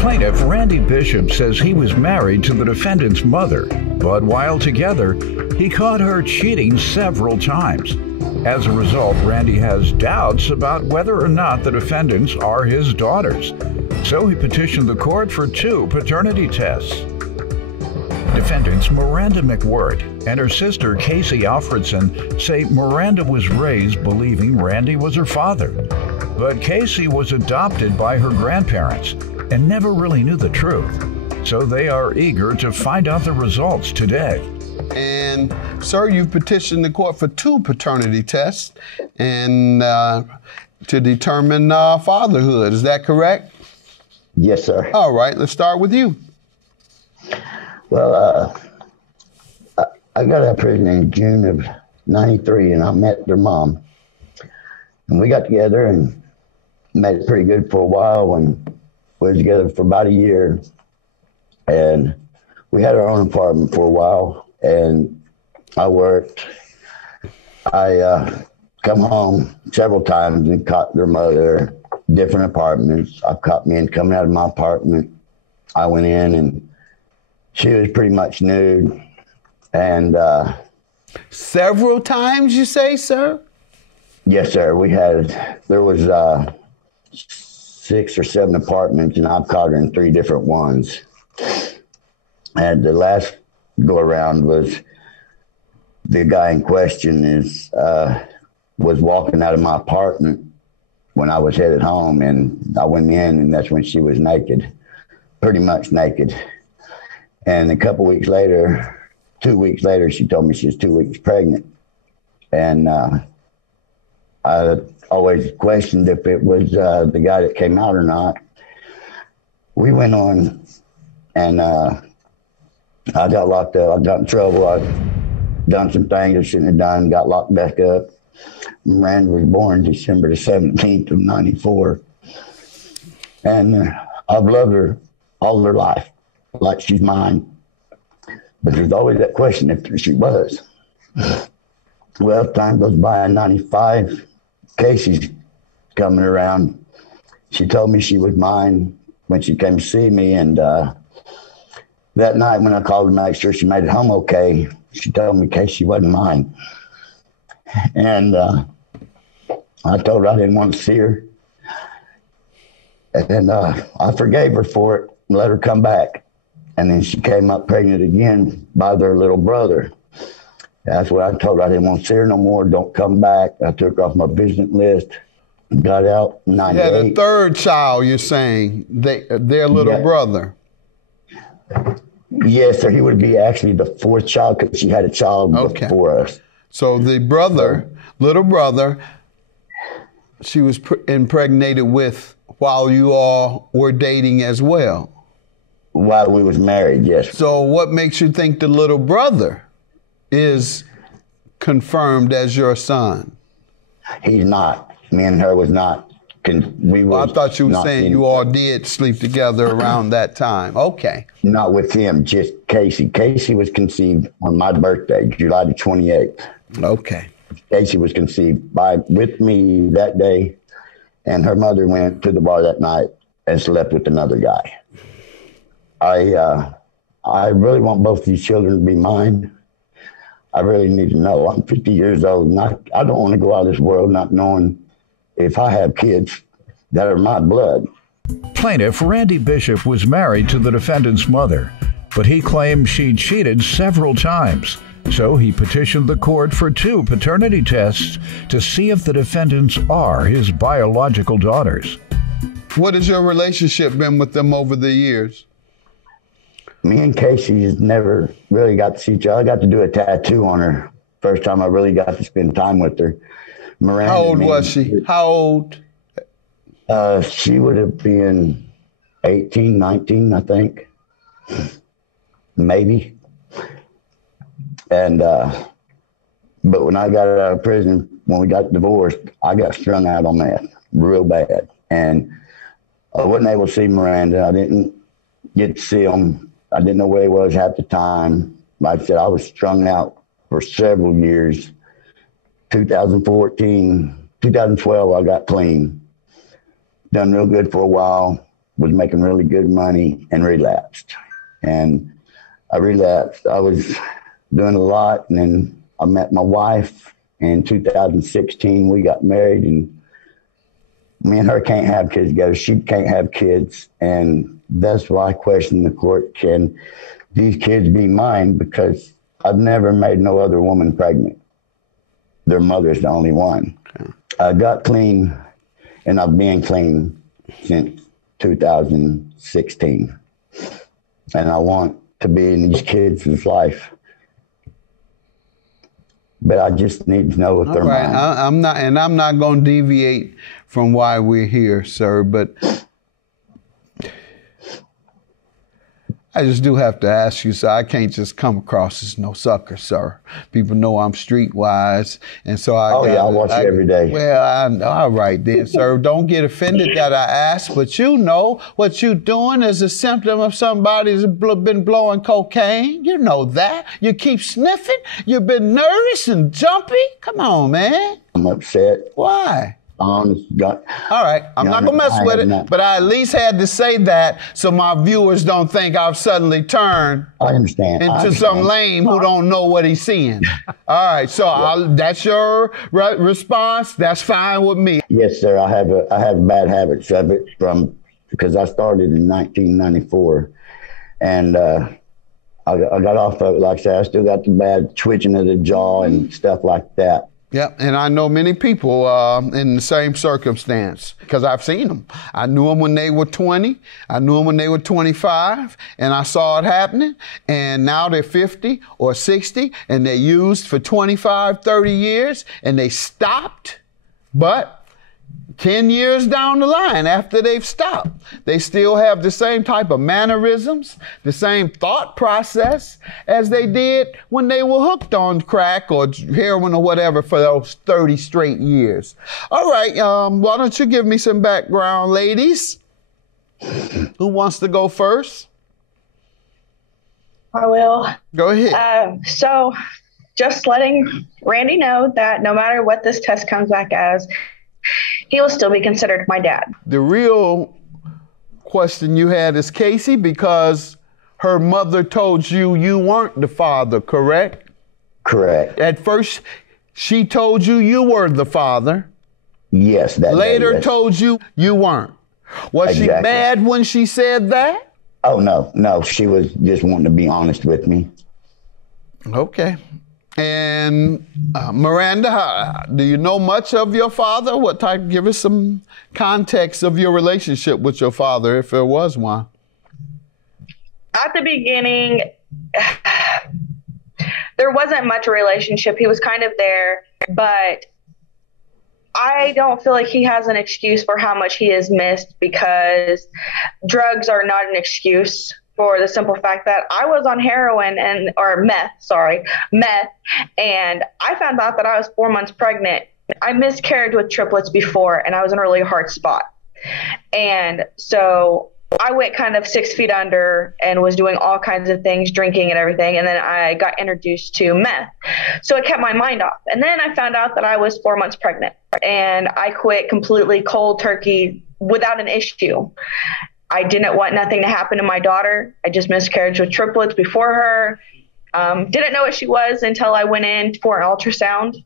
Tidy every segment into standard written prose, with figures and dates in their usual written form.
Plaintiff Randy Bishop says he was married to the defendant's mother, but while together, he caught her cheating several times. As a result, Randy has doubts about whether or not the defendants are his daughters. So he petitioned the court for 2 paternity tests. Defendants Miranda McWhirter and her sister Casey Alfredson say Miranda was raised believing Randy was her father. But Casey was adopted by her grandparents and never really knew the truth. So they are eager to find out the results today. And, sir, you've petitioned the court for 2 paternity tests and to determine fatherhood. Is that correct? Yes, sir. All right, let's start with you. Well, I got out of prison in June of '93, and I met their mom. And we got together and made it pretty good for a while, and we were together for about a year. And we had our own apartment for a while, and I worked. I come home several times and caught their mother, different apartments. I caught me coming out of my apartment. I went in, and she was pretty much nude. And several times, you say, sir? Yes, sir. There was 6 or 7 apartments, and I've caught her in 3 different ones. And the last go around was the guy in question was walking out of my apartment when I was headed home, and I went in, and that's when she was naked, pretty much naked. And a couple weeks later, 2 weeks later, she told me she was 2 weeks pregnant. And I always questioned if it was the guy that came out or not. We went on, and I got locked up. I got in trouble. I done some things I shouldn't have done, got locked back up. Miranda was born December the 17th of '94. And I've loved her all her life, like she's mine. But there's always that question if she was. Well, time goes by in '95. Casey's coming around. She told me she was mine when she came to see me. And that night when I called to make sure she made it home okay, she told me Casey wasn't mine. And I told her I didn't want to see her. And I forgave her for it and let her come back. And then she came up pregnant again by their little brother. That's what I told her. I didn't want to see her no more. Don't come back. I took her off my business list. Got out in '98. You had a 3rd child, you're saying, their little brother. Yes, sir. He would be actually the 4th child because she had a child before us. So the little brother, she was impregnated with while you all were dating as well. While we was married, yes. So what makes you think the little brother is confirmed as your son? He's not. Me and her was not. I thought you were saying you all did sleep together around that time. Okay. Not with him, just Casey. Casey was conceived on my birthday, July the 28th. Okay. Casey was conceived with me that day, and her mother went to the bar that night and slept with another guy. I really want both these children to be mine. I really need to know. I'm 50 years old, and I don't want to go out of this world not knowing if I have kids that are my blood. Plaintiff Randy Bishop was married to the defendant's mother, but he claimed she cheated several times. So he petitioned the court for 2 paternity tests to see if the defendants are his biological daughters. What has your relationship been with them over the years? Me and Casey never really got to see each other. I got to do a tattoo on her. First time I really got to spend time with her. Miranda, how old was she? How old? She would have been 18, 19, I think. Maybe. And, but when I got out of prison, when we got divorced, I got strung out on meth real bad. And I wasn't able to see Miranda. I didn't get to see him. I didn't know where he was half the time. Like I said, I was strung out for several years. 2012, I got clean. Done real good for a while. was making really good money and relapsed. And I relapsed. I was doing a lot, and then I met my wife in 2016. We got married, and me and her can't have kids together. She can't have kids, and that's why I question the court, can these kids be mine? Because I've never made no other woman pregnant. Their mother's the only one. Okay. I got clean, and I've been clean since 2016. And I want to be in these kids' life. But I just need to know if they're mine. I'm not going to deviate from why we're here, sir, but I just do have to ask you, sir. I can't just come across as no sucker, sir. People know I'm streetwise, and so I watch you every day. Well, all right then, sir. Don't get offended that I ask, but you know what you're doing is a symptom of somebody who's been blowing cocaine. You know that. You keep sniffing. You've been nervous and jumpy. Come on, man. I'm upset. Why? Honest God. All right, I'm not going to mess with it, but I at least had to say that so my viewers don't think I've suddenly turned into some lame who don't know what he's seeing. All right, so that's your response. That's fine with me. Yes, sir. I have bad habits of it because I started in 1994, and I got off of it. Like I said, I still got the bad twitching of the jaw and stuff like that. Yeah, and I know many people in the same circumstance because I've seen them. I knew them when they were 20. I knew them when they were 25, and I saw it happening. And now they're 50 or 60, and they're used for 25, 30 years, and they stopped. But 10 years down the line after they've stopped, they still have the same type of mannerisms, the same thought process as they did when they were hooked on crack or heroin or whatever for those 30 straight years. All right, why don't you give me some background, ladies? Who wants to go first? I will. Go ahead. So just letting Randy know that no matter what this test comes back as, he will still be considered my dad. The real question you had is Casey, because her mother told you you weren't the father, correct? Correct. At first, she told you you were the father. Yes. Later told you you weren't. Was she mad when she said that? Oh, no. She was just wanting to be honest with me. Okay. And Miranda, do you know much of your father? Give us some context of your relationship with your father, if there was one. At the beginning, there wasn't much relationship. He was kind of there, but I don't feel like he has an excuse for how much he has missed, because drugs are not an excuse. For the simple fact that I was on heroin meth, and I found out that I was 4 months pregnant. I miscarried with triplets before, and I was in a really hard spot. And so I went kind of 6 feet under and was doing all kinds of things, drinking and everything. And then I got introduced to meth. So it kept my mind off. And then I found out that I was 4 months pregnant, and I quit completely cold turkey without an issue. I didn't want nothing to happen to my daughter. I just miscarried with triplets before her. Didn't know what she was until I went in for an ultrasound.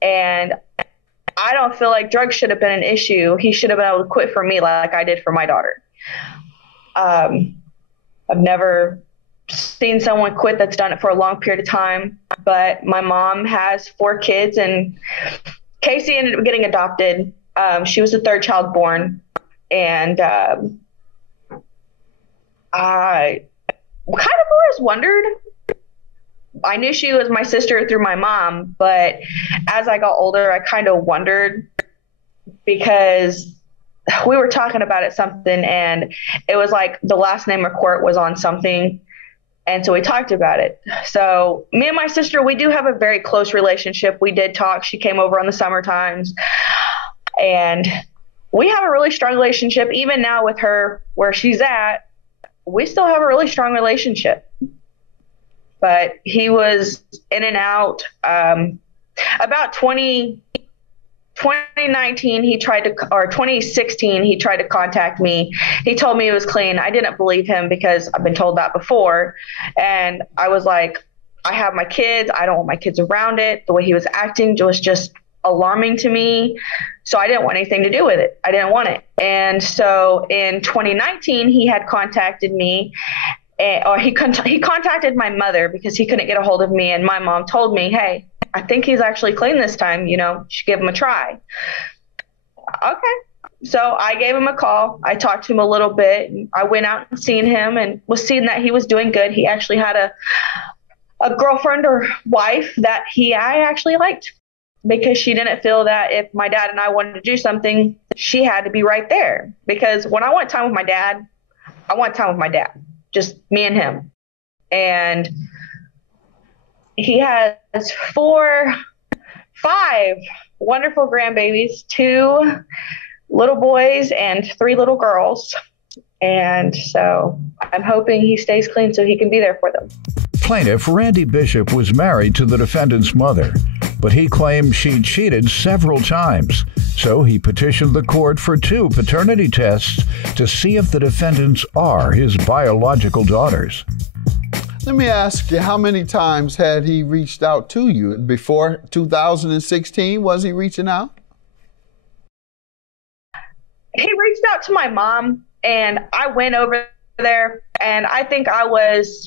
And I don't feel like drugs should have been an issue. He should have been able to quit for me like I did for my daughter. I've never seen someone quit that's done it for a long period of time. But my mom has 4 kids, and Casey ended up getting adopted. She was the 3rd child born. And I kind of always wondered. I knew she was my sister through my mom, but as I got older, I kind of wondered, because we were talking about something, and it was like the last name of court was on something. And so we talked about it. So me and my sister, we do have a very close relationship. We did talk. She came over on the summer times, and we have a really strong relationship. Even now with her where she's at, we still have a really strong relationship. But he was in and out. About 20 2019, or 2016, he tried to contact me. He told me it was clean. I didn't believe him because I've been told that before. And I was like, I have my kids. I don't want my kids around it. The way he was acting was just alarming to me. So I didn't want anything to do with it. I didn't want it. And so in 2019, he had contacted me, or he contacted my mother because he couldn't get a hold of me. And my mom told me, hey, I think he's actually clean this time. You should give him a try. Okay. So I gave him a call. I talked to him a little bit. I went out and seen him and was seeing that he was doing good. He actually had a girlfriend or wife that I actually liked, because she didn't feel that if my dad and I wanted to do something, she had to be right there. Because when I want time with my dad, I want time with my dad, just me and him. And he has 5 wonderful grandbabies, 2 little boys and 3 little girls. And so I'm hoping he stays clean so he can be there for them. Plaintiff Randy Bishop was married to the defendant's mother, but he claimed she cheated several times. So he petitioned the court for 2 paternity tests to see if the defendants are his biological daughters. Let me ask you, how many times had he reached out to you? Before 2016, was he reaching out? He reached out to my mom, and I went over there, and I think I was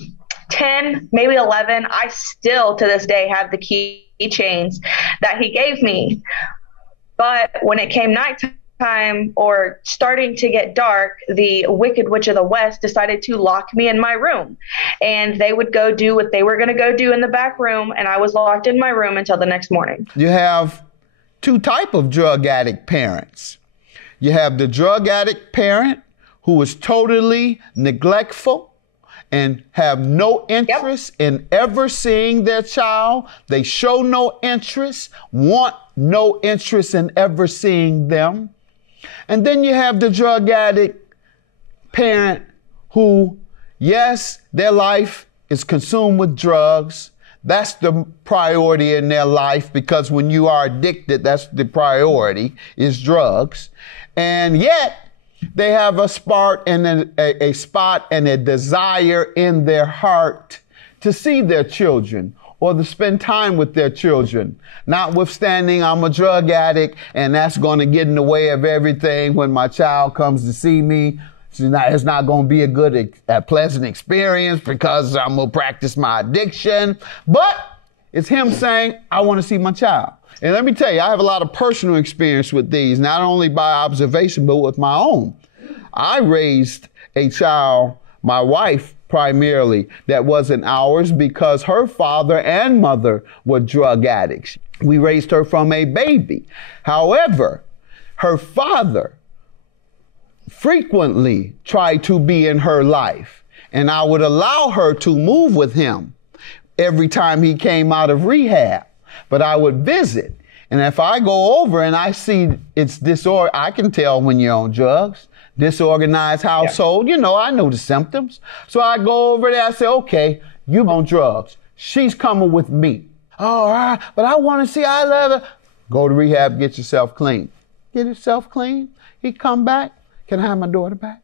10, maybe 11. I still, to this day, have the keychains that he gave me. But when it came nighttime or starting to get dark, the Wicked Witch of the West decided to lock me in my room. And they would go do what they were going to go do in the back room, and I was locked in my room until the next morning. You have 2 types of drug addict parents. You have the drug addict parent who is totally neglectful and have no interest in ever seeing their child. They show no interest, want no interest in ever seeing them. And then you have the drug addict parent who, yes, their life is consumed with drugs. That's the priority in their life, because when you are addicted, that's the priority, is drugs. And yet they have a spot and a desire in their heart to see their children or to spend time with their children. Notwithstanding, I'm a drug addict and that's going to get in the way of everything when my child comes to see me. It's not going to be a pleasant experience because I'm going to practice my addiction. But it's him saying, I want to see my child. And let me tell you, I have a lot of personal experience with these, not only by observation, but with my own. I raised a child, my wife primarily, that wasn't ours because her father and mother were drug addicts. We raised her from a baby. However, her father frequently tried to be in her life, and I would allow her to move with him every time he came out of rehab. But I would visit, and if I go over and I see it's disorder, I can tell when you're on drugs, disorganized household. Yeah. I know the symptoms. So I go over there, I say, okay, you on drugs. She's coming with me. All right, but I want to see, I love her. Go to rehab, get yourself clean. Get yourself clean. He come back. Can I have my daughter back?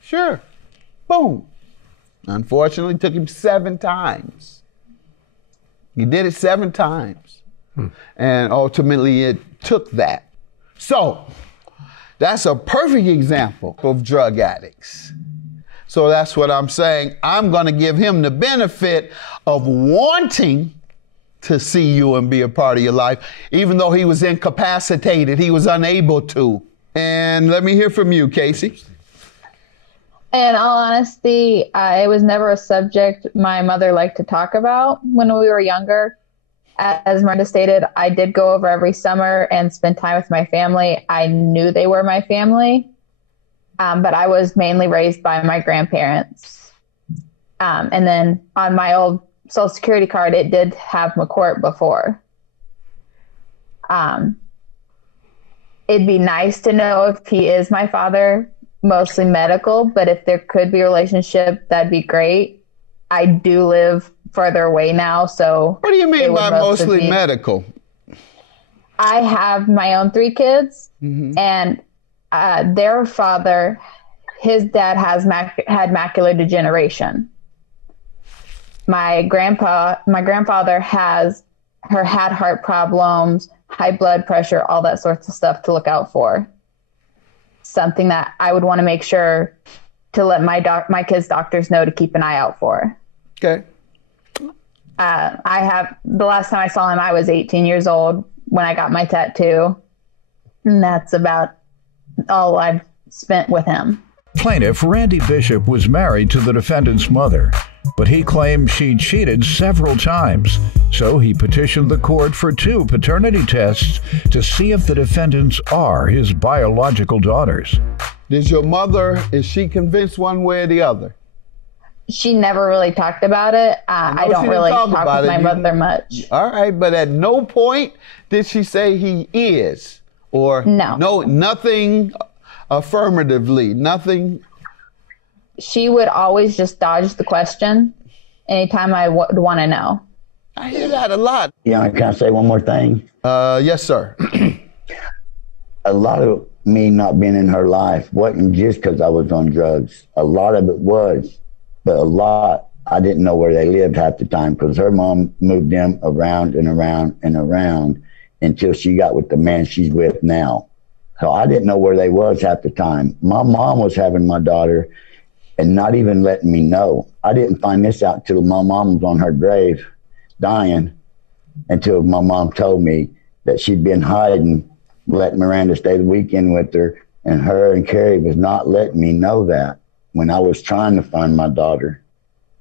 Sure. Boom. Unfortunately, it took him 7 times. He did it 7 times. And ultimately, it took that. So, that's a perfect example of drug addicts. So that's what I'm saying. I'm going to give him the benefit of wanting to see you and be a part of your life, even though he was incapacitated. He was unable to. And let me hear from you, Casey. In all honesty, it was never a subject my mother liked to talk about when we were younger. As Miranda stated, I did go over every summer and spend time with my family. I knew they were my family, but I was mainly raised by my grandparents. And then on my old Social Security card, it did have McCourt before. It'd be nice to know if he is my father, mostly medical, but if there could be a relationship, that'd be great. I do live further away now, so... What do you mean by mostly medical? I have my own 3 kids, and their father, his dad had macular degeneration. My grandfather had heart problems, high blood pressure, all that sorts of stuff to look out for. Something that I would want to make sure to let my kids' doctors know to keep an eye out for. Okay. The last time I saw him, I was 18 years old when I got my tattoo. And that's about all I've spent with him. Plaintiff Randy Bishop was married to the defendant's mother, but he claimed she cheated several times. So he petitioned the court for 2 paternity tests to see if the defendants are his biological daughters. Is your mother, is she convinced one way or the other? She never really talked about it. I don't really talk with my mother much. All right, but at no point did she say he is? Or no, nothing affirmatively, nothing? She would always just dodge the question anytime I would want to know. I hear that a lot. Yeah, can I say one more thing? Yes, sir. A lot of me not being in her life wasn't just because I was on drugs. A lot of it was, but a lot, I didn't know where they lived half the time because her mom moved them around and around and around until she got with the man she's with now. So I didn't know where they was half the time. My mom was having my daughter and not even letting me know. I didn't find this out till my mom was on her grave dying, until my mom told me that she'd been hiding, letting Miranda stay the weekend with her, and her and Carrie was not letting me know that when I was trying to find my daughter.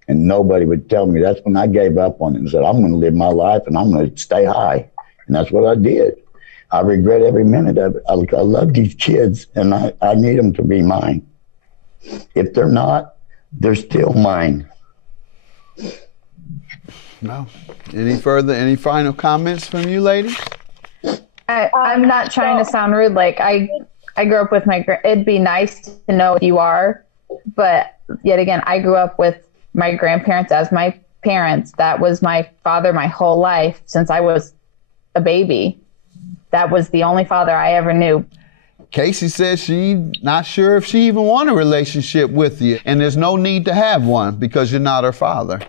And nobody would tell me. That's when I gave up on it and said, I'm going to live my life and I'm going to stay high. And that's what I did. I regret every minute of it. I love these kids and I need them to be mine. If they're not, they're still mine. No. Any final comments from you ladies? I'm not trying to sound rude. Like I grew up with it'd be nice to know what you are, but yet again, I grew up with my grandparents as my parents. That was my father my whole life since I was a baby. That was the only father I ever knew. Casey says she's not sure if she even want a relationship with you, and there's no need to have one because you're not her father.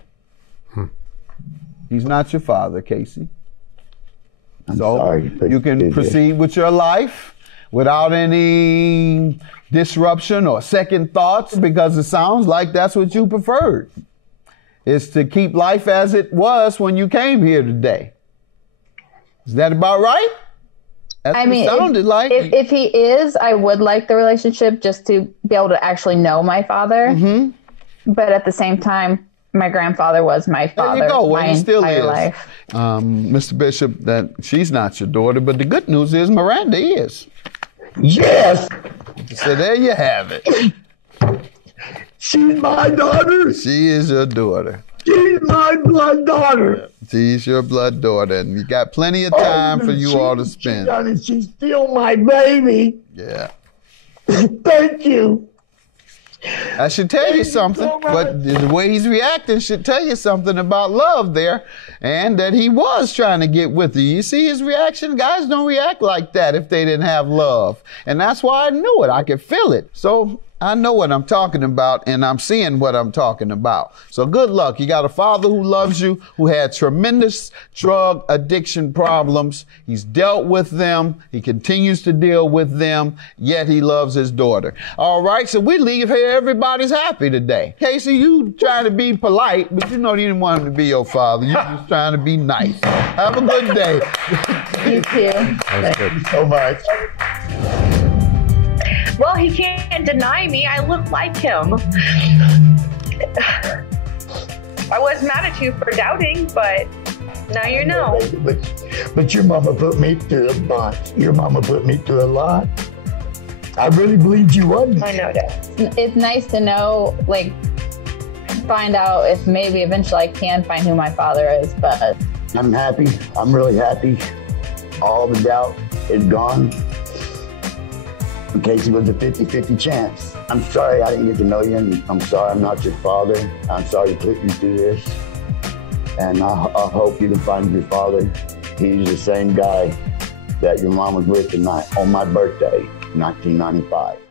He's not your father, Casey. I'm sorry, you can proceed with your life without any disruption or second thoughts, because it sounds like that's what you preferred, is to keep life as it was when you came here today. Is that about right? That's what it sounded like. If he is, I would like the relationship just to be able to actually know my father. Mm-hmm. But at the same time, my grandfather was my father. There you go. Well, my he still entire is. Life. Mr. Bishop, that she's not your daughter, but the good news is Miranda is. Yes. So there you have it. She's my daughter. She is your daughter. She's my blood daughter. She's your blood daughter, and you got plenty of time for you all to spend. She's still my baby. Yeah. Thank you. That should tell you something, but the way he's reacting should tell you something about love there, and that he was trying to get with you. You see his reaction? Guys don't react like that if they didn't have love, and that's why I knew it. I could feel it. So I know what I'm talking about, and I'm seeing what I'm talking about. So good luck. You got a father who loves you, who had tremendous drug addiction problems. He's dealt with them. He continues to deal with them, yet he loves his daughter. All right, so we leave here. Everybody's happy today. Casey, you trying to be polite, but you know you didn't want him to be your father. You're just trying to be nice. Have a good day. You too. Thank you so much. Well, he can't deny me. I look like him. I was mad at you for doubting, but now you know. But your mama put me through a bunch. Your mama put me through a lot. I really believed you wasn't. I know that. It's nice to know, like, find out if maybe eventually I can find who my father is, but... I'm happy. I'm really happy. All the doubt is gone. In case it was a 50-50 chance. I'm sorry I didn't get to know you, and I'm sorry I'm not your father. I'm sorry to put you through this. And I hope you can find your father. He's the same guy that your mom was with tonight on my birthday, 1995.